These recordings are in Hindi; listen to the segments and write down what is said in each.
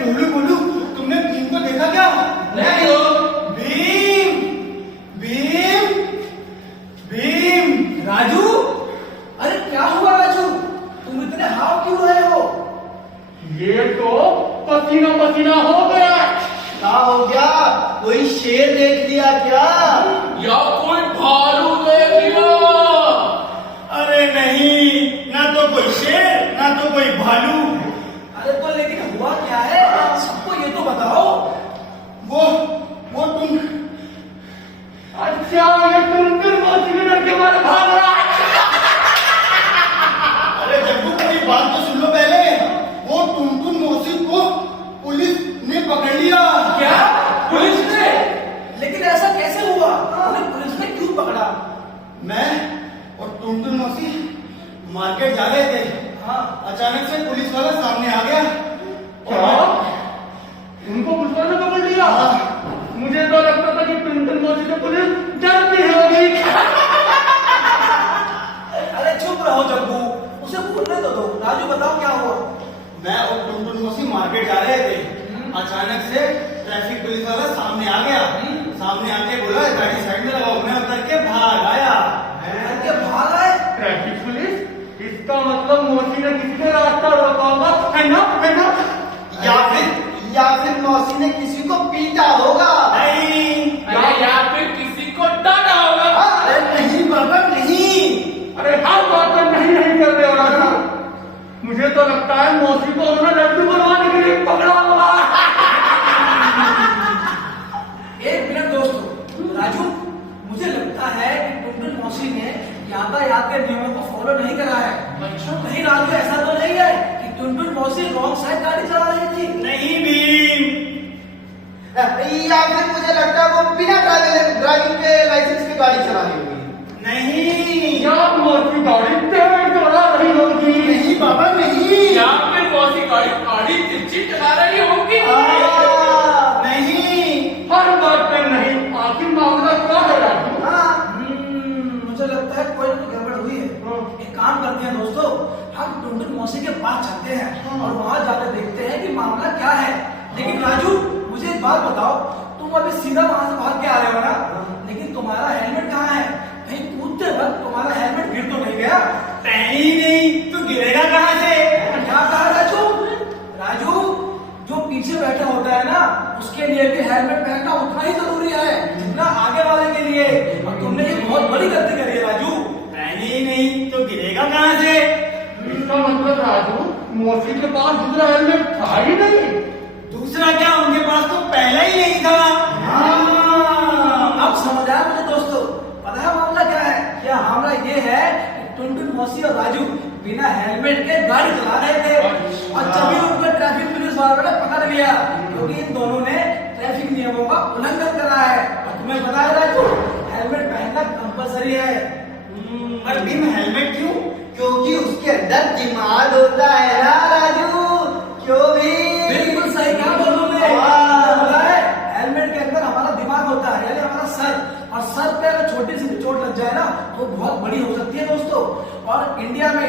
बोलू बोलू, तुमने भीम को देखा क्या? नहीं हो। भीम भीम भीम। राजू, अरे क्या हुआ राजू? तुम इतने हाव क्यों रहे हो? ये तो पसीना पसीना हो गया। क्या हो गया? कोई शेर देख लिया क्या? या कोई भालू देख लिया? अरे नहीं, ना तो कोई शेर ना तो कोई भालू। अरे तो लेकिन हुआ क्या है, सबको ये तो बताओ। वो तुम। अच्छा, ये टुनटुन मौसी के डर के मारे भाग रहा है। अरे जग्गू, मेरी बात तो सुन लो पहले। वो टुनटुन मौसी को पुलिस ने पकड़ लिया। क्या? पुलिस ने? लेकिन ऐसा कैसे हुआ? उन्हें पुलिस ने क्यों पकड़ा? मैं और टुनटुन मौसी मार्केट जा रहे थे। हाँ। अचानक से पुलिस वाला सामने आ गया। क्या? उनको पुलिस वाले ने पकड़ लिया? मुझे तो लगता था कि टुनटुन मौसी से पुलिस डरती होगी। अरे चुप रहो जग्गू, उसे बोलने तो दो। राजू बताओ क्या हुआ? मैं और टुनटुन मौसी मार्केट जा रहे थे। अचानक से ट्रैफिक पुलिस वाला सामने आ गया। सामने आके बोला गाड़ी साइड में लगाओ। मैं उतर के भाग आया। के भाग आए? Traffic police? इसका मतलब मौसी ने किसी का रास्ता रोका होगा, है ना? है ना? या फिर मौसी ने किसी को पीटा होगा। नहीं। या फिर किसी को डांटा होगा। अरे नहीं बाबा, नहीं। अरे हर बात पर नहीं नहीं कर रहे हो राजू। मुझे तो लगता है मौसी को उन्होंने लड्डू बनवाने के लिए पकड़ा होगा। एक मिनट दोस्तों, राजू मुझे लगता है कि टुनटुन मौसी ने यातायात के नियमों को फॉलो नहीं करा है। कहीं राजू ऐसा तो नहीं है कि टुनटुन मौसी रॉन्ग साइड गाड़ी चला रही थी? नहीं भीम। या फिर मुझे लगता है वो बिना ड्राइविंग के लाइसेंस की गाड़ी चला रही होगी। नहीं। या मौसी गाड़ी तेज चला रही होगी। नहीं बाबा, नहीं। या फिर मौसी गाड़ी तिरछी चला रही होगी। नहीं। हर बात पर नहीं। आखिर मामला क्या है राजू? मुझे लगता है कोई तो गड़बड़ हुई है। एक काम करते हैं दोस्तों, हम टुनटुन मौसी के पास चलते हैं और वहां जाकर देखते हैं कि मामला क्या है। लेकिन राजू मुझे एक बात बताओ, तुम अभी सीधा वहां से भाग के आ रहे हो ना? लेकिन तुम्हारा हेलमेट कहाँ है? कहीं कूदते वक्त तुम्हारा हेलमेट गिर तो नहीं गया? नहीं, तो गिरेगा कहाँ से? क्या कहा राजू? राजू, जो पीछे बैठा होता है ना, उसके लिए भी हेलमेट पहनना उतना ही जरूरी है जितना आगे वाले के लिए। और तुमने ये बहुत बड़ी गलती करी है राजू। नहीं, तो गिरेगा कहाँ से? इसका मतलब राजू मौसी के पास दूसरा हेलमेट था ही नहीं। दूसरा क्या, उनके पास तो पहला ही नहीं था। अब समझ आया मुझे दोस्तों। पता है मामला क्या है? क्या मामला ये है कि टुनटुन मौसी और राजू बिना हेलमेट के गाड़ी चला रहे थे और तभी उनको ट्रैफिक पुलिस वालों ने पकड़ लिया, क्योंकि इन दोनों ने ट्रैफिक नियमों का उल्लंघन करा है। और तुम्हें पता है राजू, हेलमेट पहनना कंपलसरी है। पर भीम हेलमेट क्यों? क्योंकि उसके अंदर दिमाग होता है ना राजू। क्यों भी? बिल्कुल सही कहा दोनों ने। पता है हेलमेट के अंदर हमारा दिमाग होता है, यानी हमारा सर। और सर पे अगर छोटी सी भी चोट लग जाए ना तो बहुत बड़ी हो सकती है दोस्तों। और इंडिया में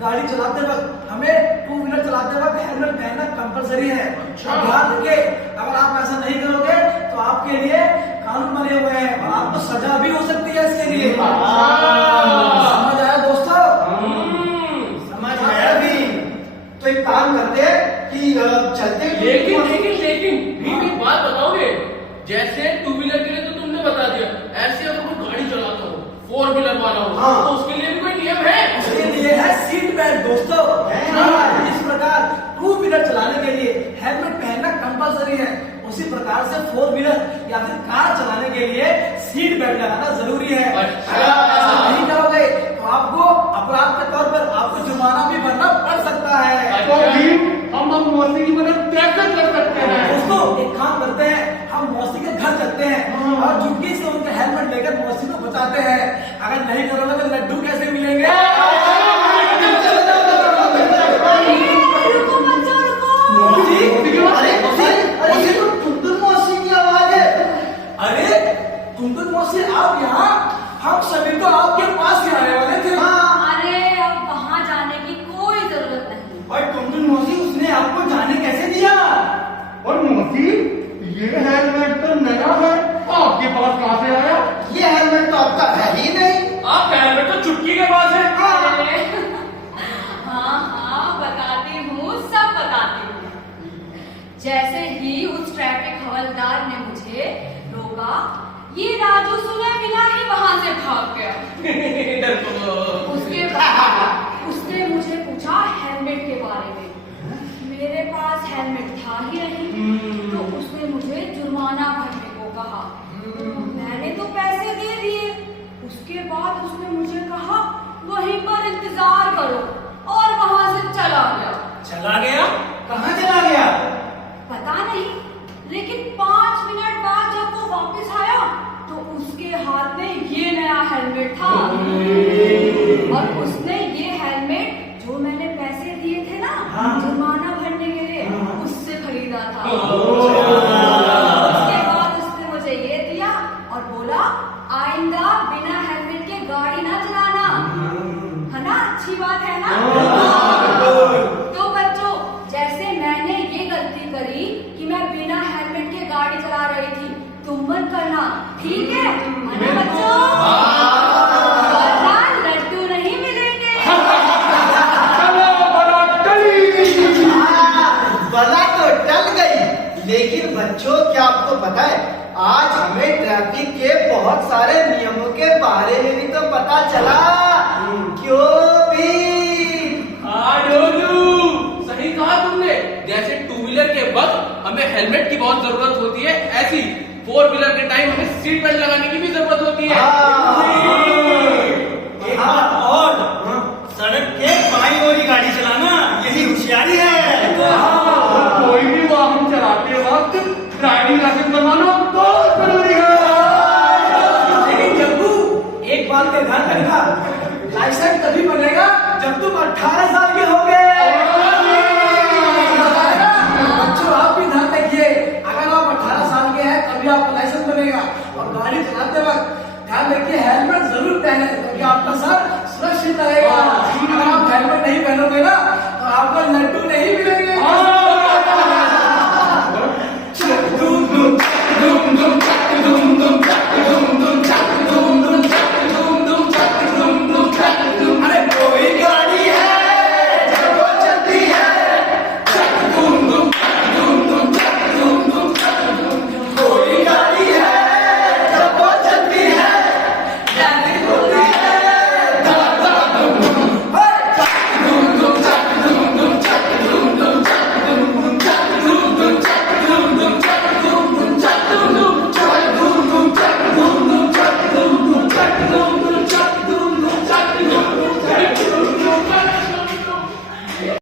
गाड़ी चलाते वक्त हमें टू व्हीलर चलाते वक्त हेलमेट पहनना कंपलसरी है। ध्यान रखिए, अगर आप ऐसा नहीं करोगे तो आपके लिए कानून बने हुए हैं और आपको सजा भी हो सकती है इसके लिए। समझ आया दोस्तों? समझ आया भीम। तो एक काम करते हैं कि चलते हैं। लेकिन भीम एक बात बताओगे? जैसे टू व्हीलर के लिए तो तुमने बता दिया, ऐसे अगर कोई गाड़ी चलाता हो, फोर व्हीलर वाला हो, हाँ। तो उसके लिए भी कोई नियम है? उसके लिए है सीट बेल्ट दोस्तों। जिस प्रकार टू व्हीलर चलाने के लिए हेलमेट पहनना कंपलसरी है, उसी प्रकार से फोर व्हीलर या फिर कार चलाने के लिए सीट बेल्ट लगाना जरूरी है। अगर आप ऐसा नहीं करोगे तो आपको अपराध के तौर पर आपको जुर्माना भी भरना पड़ सकता है। तो भीम हम मौसी की मदद कैसे कर सकते हैं? दोस्तों एक काम करते हैं, हम मौसी के घर चलते हैं और चुटकी से उनका हेलमेट लेकर मौसी को बचाते हैं। अगर नहीं करोगे तो लड्डू कैसे मिलेंगे? अरे तो टुनटुन मौसी की आवाज है। अरे टुनटुन मौसी आप यहाँ? हम सभी तो आपके पास ही आने वाले थे। अरे अब वहाँ जाने की कोई जरूरत नहीं। और टुनटुन मौसी, उसने आपको जाने कैसे दिया? और मौसी ये हेलमेट तो नया है, आपके पास कहाँ से आया? ये हेलमेट तो आपका है ही नहीं। आपका हेलमेट तो चुटकी के पास है। हाँ हाँ बताती हूँ, सब बताती हूँ। जैसे ही उस ट्रैफिक हवलदार ने मुझे रोका, ये राजू सुने बिना ही वहां से भाग गया। उसके बाद उसने मुझे पूछा हेलमेट के बारे में। मेरे पास हेलमेट था ही नहीं, तो उसने मुझे जुर्माना भरने को कहा। मैंने तो पैसे दे दिए। उसके बाद उसने मुझे कहा वहीं पर इंतजार करो, और वहां से चला गया। चला गया? कहाँ चला गया? पता नहीं, लेकिन 5 मिनट बाद जब वो वापस आया तो उसके हाथ में ये नया हेलमेट था। और उसने ये हेलमेट जो मैंने पैसे दिए थे ना जुर्माना भरने के लिए, उससे खरीदा था। उसके बाद उसने मुझे ये दिया और बोला आइंदा बिना हेलमेट के गाड़ी ना चलाना, है ना? अच्छी बात है ना? तो बच्चों, जैसे मैंने ये गलती करी कि मैं बिना हेलमेट के गाड़ी चला रही थी, तुम मत करना, ठीक है ना बच्चों? वरना लड्डू नहीं मिलेंगे। बला तो टल गई, लेकिन बच्चों क्या आपको पता है आज हमें ट्रैफिक के बहुत सारे नियमों के बारे में भी तो पता चला। क्यों भी? हाँ डोलू, सही कहा तुमने। जैसे टू व्हीलर के वक्त हमें हेलमेट की बहुत जरूरत होती है, ऐसी 4 व्हीलर के टाइम हमें सीट बेल्ट लगाने की भी जरूरत होती है। एक बात और, सड़क के बाईं ओर ही गाड़ी चलाना, यही होशियारी है। और कोई भी वाहन चलाते वक्त ड्राइविंग लाइसेंस बनवाना बहुत जरूरी है। लेकिन जग्गू, एक बात का ध्यान रखना, लाइसेंस तभी बनेगा जब तुम 18 साल